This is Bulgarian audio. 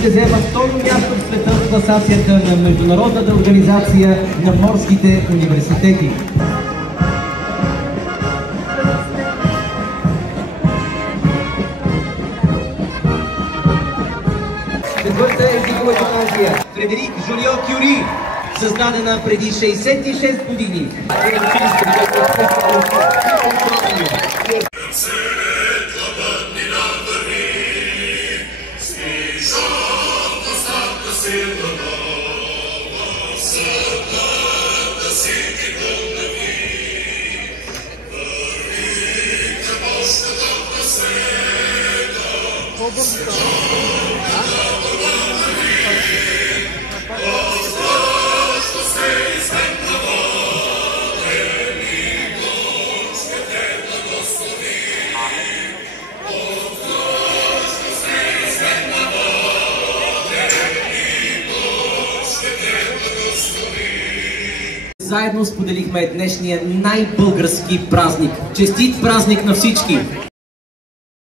ще взема второ място в света в класацията на Международната организация на морските университети. Четвърта езикова гимназия Фредерик Жолио Кюри, създадена преди 66 години. Заедно споделихме днешния най-български празник. Честит празник на всички!